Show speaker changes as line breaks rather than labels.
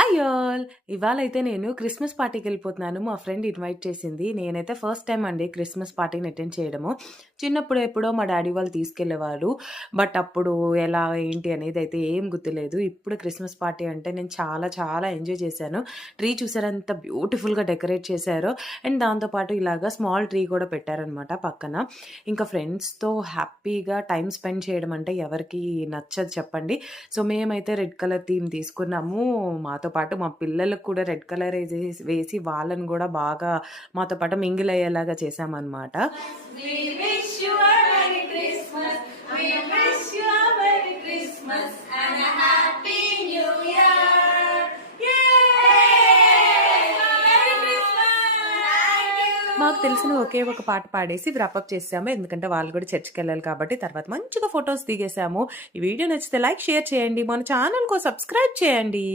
Hi all. ఇవాళ అయితే నేను క్రిస్మస్ పార్టీకి వెళ్ళిపోతున్నాను. మా ఫ్రెండ్ ఇన్వైట్ చేసింది. నేనైతే ఫస్ట్ టైం అండి క్రిస్మస్ పార్టీని అటెండ్ చేయడము. చిన్నప్పుడు ఎప్పుడో మా డాడీ వాళ్ళు తీసుకెళ్ళేవారు బట్ అప్పుడు ఎలా ఏంటి అనేది అయితే ఏం గుర్తులేదు. ఇప్పుడు క్రిస్మస్ పార్టీ అంటే నేను చాలా చాలా ఎంజాయ్ చేశాను. ట్రీ చూసారంత బ్యూటిఫుల్గా డెకరేట్ చేశారు. అండ్ దాంతోపాటు ఇలాగా స్మాల్ ట్రీ కూడా పెట్టారనమాట పక్కన. ఇంకా ఫ్రెండ్స్తో హ్యాపీగా టైం స్పెండ్ చేయడం అంటే ఎవరికి నచ్చదు చెప్పండి. సో మేమైతే రెడ్ కలర్ థీమ్ తీసుకున్నాము. మాతో పాటు మా పిల్లలకు కూడా రెడ్ కలర్ వేసి వేసి వాళ్ళని కూడా బాగా మాతో పాటు మింగిల్ అయ్యేలాగా
you.
మాకు తెలిసిన ఒకే ఒక పాట పాడేసి వ్రాపప్ చేసాము. ఎందుకంటే వాళ్ళు కూడా చర్చికి వెళ్ళాలి కాబట్టి తర్వాత మంచిగా ఫొటోస్ దిగేసాము. ఈ వీడియో నచ్చితే లైక్ షేర్ చేయండి. మన ఛానల్కు సబ్స్క్రైబ్ చేయండి.